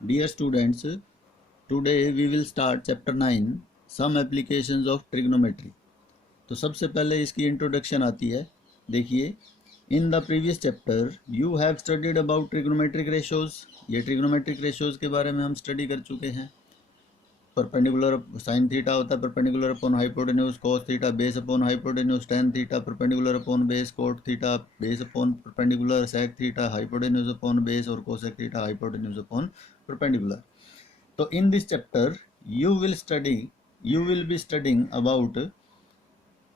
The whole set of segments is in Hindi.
Dear students, today we will start chapter 9 some applications of trigonometry. तो सबसे पहले इसकी इंट्रोडक्शन आती है. देखिए, in the previous chapter you have studied about trigonometric ratios. ये ट्रिग्नोमेट्रिक रेशोज के बारे में हम स्टडी कर चुके हैं. परपेंडिकुलर साइन थीटा होता है perpendicular upon hypotenuse cos theta base upon hypotenuse tan theta perpendicular upon base cot theta base upon perpendicular sec theta hypotenuse upon base और cosec theta hypotenuse upon perpendicular. तो in this chapter you will be studying about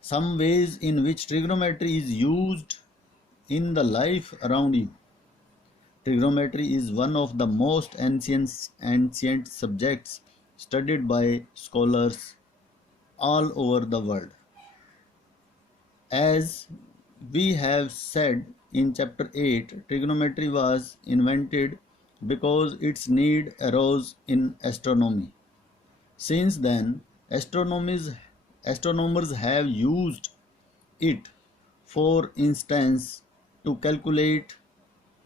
some ways in which trigonometry is used in the life around you. Trigonometry is one of the most ancient subjects studied by scholars all over the world. As we have said in chapter 8, trigonometry was invented because its need arose in astronomy. Since then, astronomers have used it, for instance, to calculate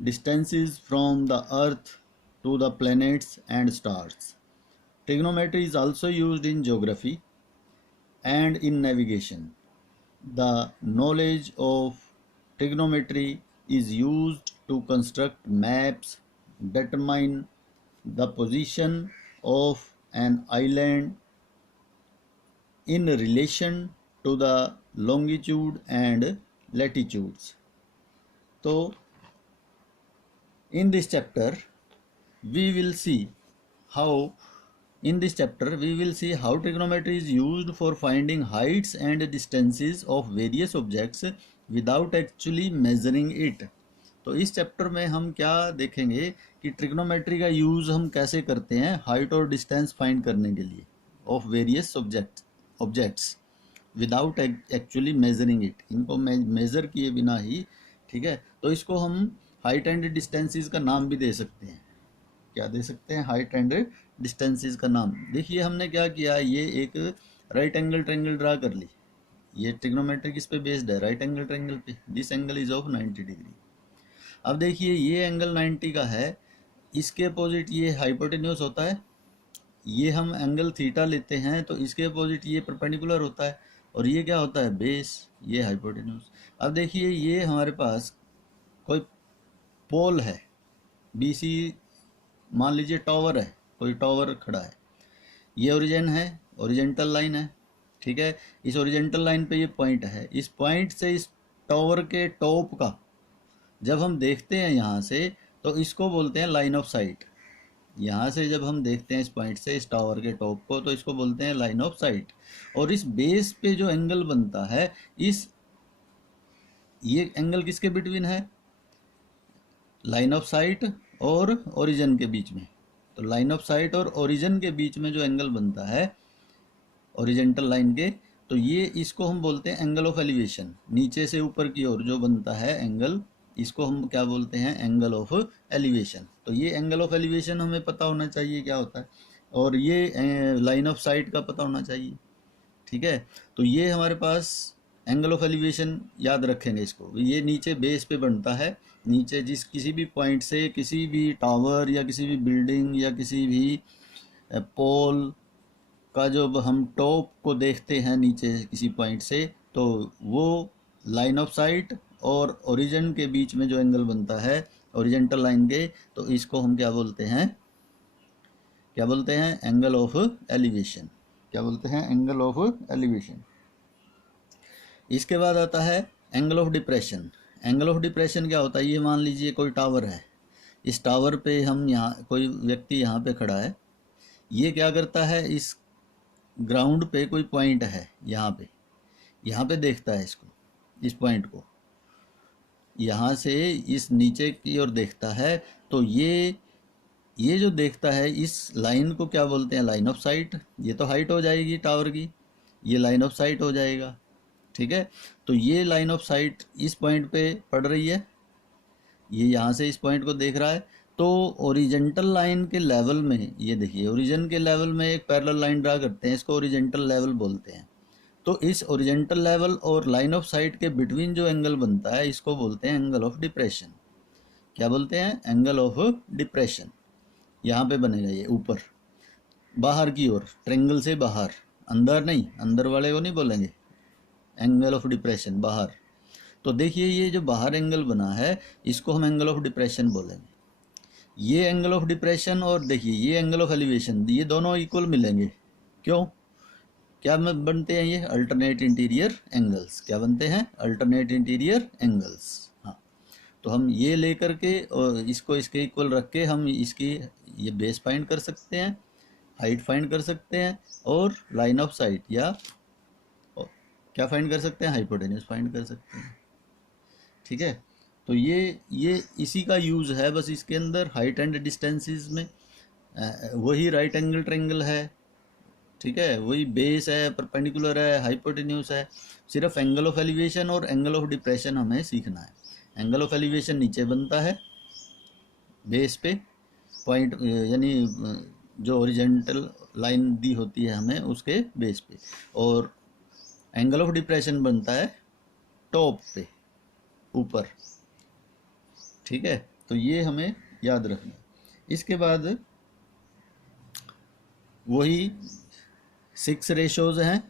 distances from the Earth to the planets and stars. Trigonometry is also used in geography and in navigation. The knowledge of trigonometry is used to construct maps, determine the position of an island in relation to the longitude and latitudes. So, in this chapter we will see how trigonometry is used for finding heights and distances of various objects without actually measuring it. तो इस चैप्टर में हम क्या देखेंगे कि ट्रिग्नोमेट्री का यूज़ हम कैसे करते हैं हाइट और डिस्टेंस फाइंड करने के लिए of various objects without actually measuring it. इनको मेज़र किए बिना ही, ठीक है. तो इसको हम हाइट एंड डिस्टेंसेस का नाम भी दे सकते हैं. क्या दे सकते हैं? हाइट एंड डिस्टेंसेस का नाम. देखिए हमने क्या किया, ये एक राइट एंगल ट्रायंगल ड्रा कर ली. ये ट्रिग्नोमेट्री किस पे बेस्ड है? राइट एंगल ट्रायंगल पे. This angle is of 90 degree. अब देखिए ये एंगल 90 का है, इसके अपोजिट ये हाइपोटेन्यूज होता है. ये हम एंगल थीटा लेते हैं तो इसके अपोजिट ये परपेंडिकुलर होता है और ये क्या होता है? बेस. ये हाइपोटेन्यूज. अब देखिए ये हमारे पास कोई पोल है, बीसी मान लीजिए टावर है, कोई टावर खड़ा है. ये ओरिजिन है, ओरिजेंटल लाइन है, ठीक है. इस ओरिजेंटल लाइन पे ये पॉइंट है. इस पॉइंट से इस टावर के टॉप का जब हम देखते हैं यहाँ से तो इसको बोलते हैं लाइन ऑफ साइट. यहाँ से जब हम देखते हैं इस पॉइंट से इस टावर के टॉप को तो इसको बोलते हैं लाइन ऑफ साइट. और इस बेस पे जो एंगल बनता है, ये एंगल किसके बिटवीन है? लाइन ऑफ साइट और ओरिजिन के बीच में. तो लाइन ऑफ साइट और ओरिजिन के बीच में जो एंगल बनता है ओरिजेंटल लाइन के, तो ये इसको हम बोलते हैं एंगल ऑफ एलिवेशन. नीचे से ऊपर की ओर जो बनता है एंगल, इसको हम क्या बोलते हैं? Angle of elevation. तो ये एंगल ऑफ एलिवेशन हमें पता होना चाहिए क्या होता है, और ये लाइन ऑफ साइट का पता होना चाहिए, ठीक है. तो ये हमारे पास एंगल ऑफ एलिवेशन याद रखेंगे इसको. ये नीचे बेस पे बनता है. नीचे किसी भी पॉइंट से किसी भी टावर या किसी भी बिल्डिंग या किसी भी पोल का जब हम टॉप को देखते हैं नीचे किसी पॉइंट से, तो वो लाइन ऑफ साइट और ओरिजिन के बीच में जो एंगल बनता है ओरिजेंटल लाइन के, तो इसको हम क्या बोलते हैं? Angle of elevation. क्या बोलते हैं? Angle of elevation. इसके बाद आता है angle of depression. Angle of depression क्या होता है? ये मान लीजिए कोई टावर है. इस टावर पे हम यहाँ कोई व्यक्ति यहाँ पे खड़ा है. ये क्या करता है? इस ग्राउंड पे कोई पॉइंट है, यहाँ पे देखता है इसको, इस पॉइंट को यहाँ से इस नीचे की ओर देखता है. तो ये जो देखता है इस लाइन को क्या बोलते हैं? Line of site. ये तो हाइट हो जाएगी टावर की, ये लाइन ऑफ साइट हो जाएगा, ठीक है. तो ये लाइन ऑफ साइट इस पॉइंट पे पड़ रही है, ये यहाँ से इस पॉइंट को देख रहा है. तो ओरिजेंटल लाइन के लेवल में, ये देखिए ओरिजिन के लेवल में एक पैरेलल लाइन ड्रा करते हैं, इसको ओरिजेंटल लेवल बोलते हैं. तो इस ओरिजेंटल लेवल और लाइन ऑफ साइट के बिटवीन जो एंगल बनता है इसको बोलते हैं एंगल ऑफ डिप्रेशन. क्या बोलते हैं? Angle of depression. यहाँ पे बनेगा ये ऊपर बाहर की ओर, ट्रेंगल से बाहर, अंदर नहीं, अंदर वाले को नहीं बोलेंगे, एंगल ऑफ डिप्रेशन बाहर। तो देखिए ये जो बाहर एंगल बना है इसको हम एंगल ऑफ डिप्रेशन बोलेंगे। ये एंगल ऑफ डिप्रेशन और देखिए ये एंगल ऑफ एलिवेशन, ये दोनों इक्वल मिलेंगे। क्यों? क्या बनते हैं ये? Alternate interior angles. क्या बनते हैं? Alternate interior angles. हाँ, तो हम ये लेकर के और इसको इसके इक्वल रख के हम इसकी ये बेस फाइंड कर सकते हैं, हाइट फाइंड कर सकते हैं, और लाइन ऑफ साइट या क्या फाइंड कर सकते हैं? हाइपोटेन्यूज फाइंड कर सकते हैं। ठीक है, तो ये इसी का यूज़ है बस इसके अंदर हाइट एंड डिस्टेंसेस में। वही राइट एंगल ट्रेंगल है, ठीक है, वही बेस है, परपेंडिकुलर है, हाइपोटेन्यूज है। सिर्फ एंगल ऑफ एलिवेशन और एंगल ऑफ डिप्रेशन हमें सीखना है। एंगल ऑफ एलिवेशन नीचे बनता है बेस पे पॉइंट, यानी जो ओरिजेंटल लाइन दी होती है हमें उसके बेस पे, और एंगल ऑफ डिप्रेशन बनता है टॉप पे, ऊपर। ठीक है, तो ये हमें याद रखना। इसके बाद वही 6 रेशोज हैं,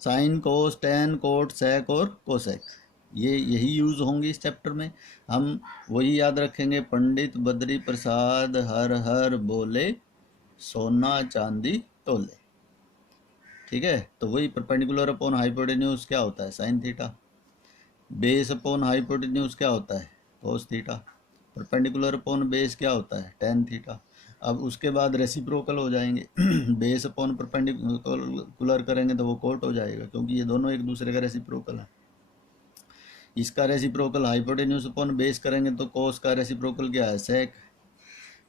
साइन, कोस, टैन, कोट, सेक और कोसेक। ये यही यूज़ होंगे इस चैप्टर में। हम वही याद रखेंगे, पंडित बद्री प्रसाद हर हर बोले, सोना चांदी तोले। ठीक है, तो वही परपेंडिकुलर अपॉन हाइपोटेन्यूज क्या होता है? Sine theta. Base upon hypotenuse क्या होता है? Cos theta. Perpendicular upon base क्या होता है? Tan theta. अब उसके बाद रेसिप्रोकल हो जाएंगे बेस अपॉन परपेंडिकुलर करेंगे तो वो कोट हो जाएगा, क्योंकि ये दोनों एक दूसरे का रेसिप्रोकल है। इसका रेसिप्रोकल हाइपोटेन्यूज अपॉन बेस करेंगे तो कोस का रेसिप्रोकल क्या है? सेक।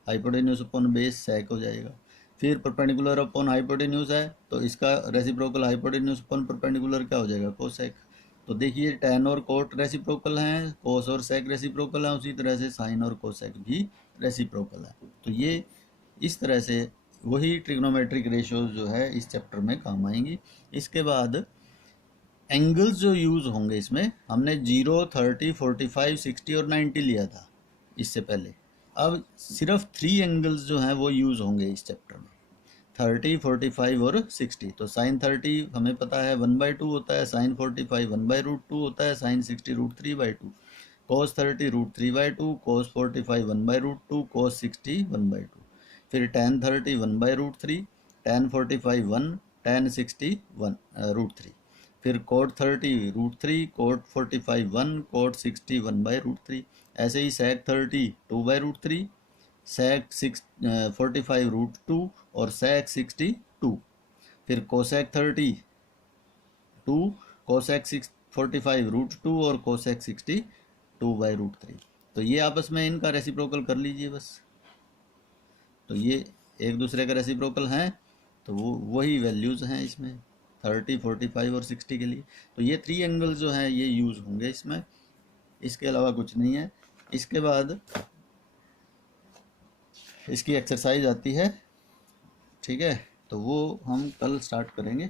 हाइपोटेन्यूज अपॉन बेस सेक हो जाएगा। फिर परपेंडिकुलर अपॉन हाइपोटेन्यूज है तो इसका रेसिप्रोकल हाइपोटेन्यूज अपॉन परपेंडिकुलर क्या हो जाएगा? कोसेक। तो देखिए टैन और कोट रेसिप्रोकल हैं, कोस और सेक रेसिप्रोकल हैं, उसी तरह से साइन और कोसेक भी रेसिप्रोकल है। तो ये इस तरह से वही ट्रिग्नोमेट्रिक रेशियोज जो है इस चैप्टर में काम आएंगी। इसके बाद एंगल्स जो यूज़ होंगे इसमें, हमने 0, 30, 45, 60 और 90 लिया था इससे पहले। अब सिर्फ 3 एंगल्स जो हैं वो यूज़ होंगे इस चैप्टर में, 30, 45 और 60। तो साइन 30 हमें पता है 1/2 होता है, साइन 45 1/√2 होता है, साइन 60 √3/2, cos 30 √3/2, cos 45 1/√2, cos 60 1/2। फिर tan 30 1/√3, tan 45 1, tan 60 1/√3। फिर cot 30 √3, cot 45 1, cot 60 1/√3। ऐसे ही sec 30 2/√3, sec 45 √2 और sec 60 2। फिर cosec 30 2, cosec 45 √2 और cosec 60 2/√3। तो ये आपस में इनका रेसिप्रोकल कर लीजिए बस। तो ये एक दूसरे का रेसिप्रोकल हैं, तो वो वही वैल्यूज़ हैं इसमें 30, 45 और 60 के लिए। तो ये 3 एंगल्स जो हैं ये यूज़ होंगे इसमें, इसके अलावा कुछ नहीं है। इसके बाद इसकी एक्सरसाइज आती है, ठीक है, तो वो हम कल स्टार्ट करेंगे।